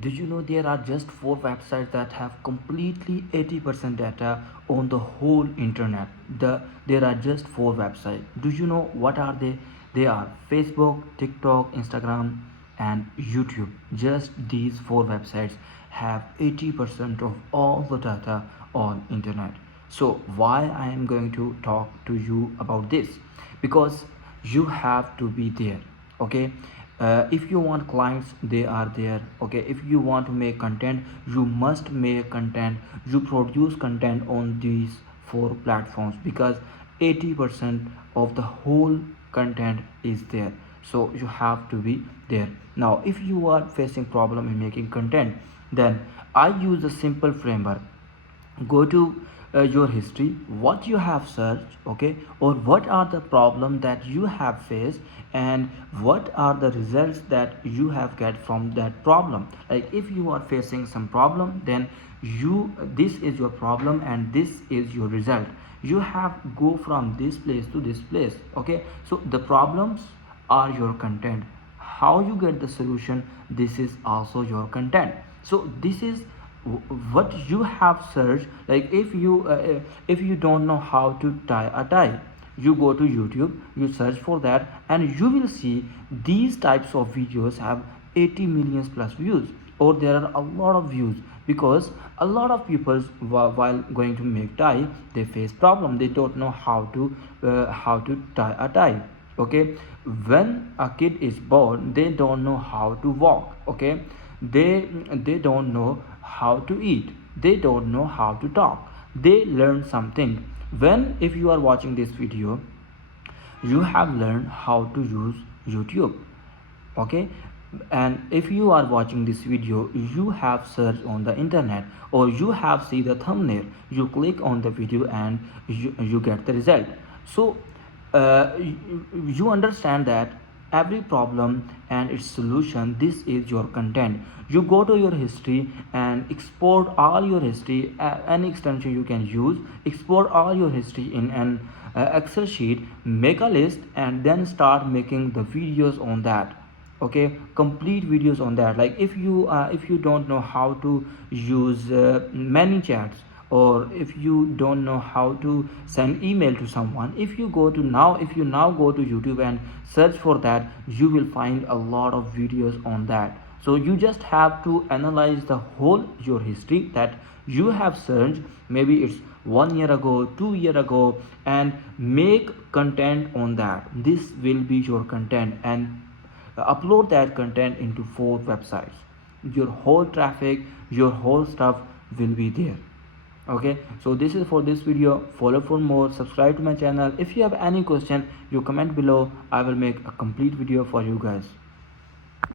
Did you know there are just 4 websites that have completely 80% data on the whole internet? There are just 4 websites. Do you know what are they? They are Facebook, TikTok, Instagram, and YouTube. Just these 4 websites have 80% of all the data on internet. So why I am going to talk to you about this? Because you have to be there. Okay, if you want clients, they are there. Okay, if you want to make content, you must make content. You produce content on these 4 platforms because 80% of the whole content is there. So you have to be there. Now if you are facing problem in making content, then I use a simple framework. Go to your history, what you have searched, okay, or what are the problems that you have faced, and what are the results that you have get from that problem. Like if you are facing some problem, then you this is your problem and this is your result. You have go from this place to this place. Okay, so the problems are your content. How you get the solution, this is also your content. So this is what you have searched. Like if you don't know how to tie a tie, you go to YouTube, you search for that, and you will see these types of videos have 80 millions plus views, or there are a lot of views, because a lot of people while going to make tie, they face problem. They don't know how to tie a tie. Okay, when a kid is born, they don't know how to walk. Okay, they don't know how to eat, they don't know how to talk, they learn something. When if you are watching this video, you have learned how to use YouTube. Okay, and if you are watching this video, you have searched on the internet, or you have seen the thumbnail, you click on the video and you get the result. So you understand that every problem and its solution, this is your content. You go to your history and export all your history. Any extension you can use, export all your history in an Excel sheet, make a list, and then start making the videos on that. Okay, complete videos on that. Like if you don't know how to use many chats, or if you don't know how to send email to someone, if you now go to YouTube and search for that, you will find a lot of videos on that. So you just have to analyze the whole your history that you have searched. Maybe it's 1 year ago, 2 year ago, and make content on that. This will be your content, and upload that content into 4 websites. Your whole traffic, your whole stuff will be there. Okay, so this is for this video. Follow for more, subscribe to my channel. If you have any question, you comment below. I will make a complete video for you guys.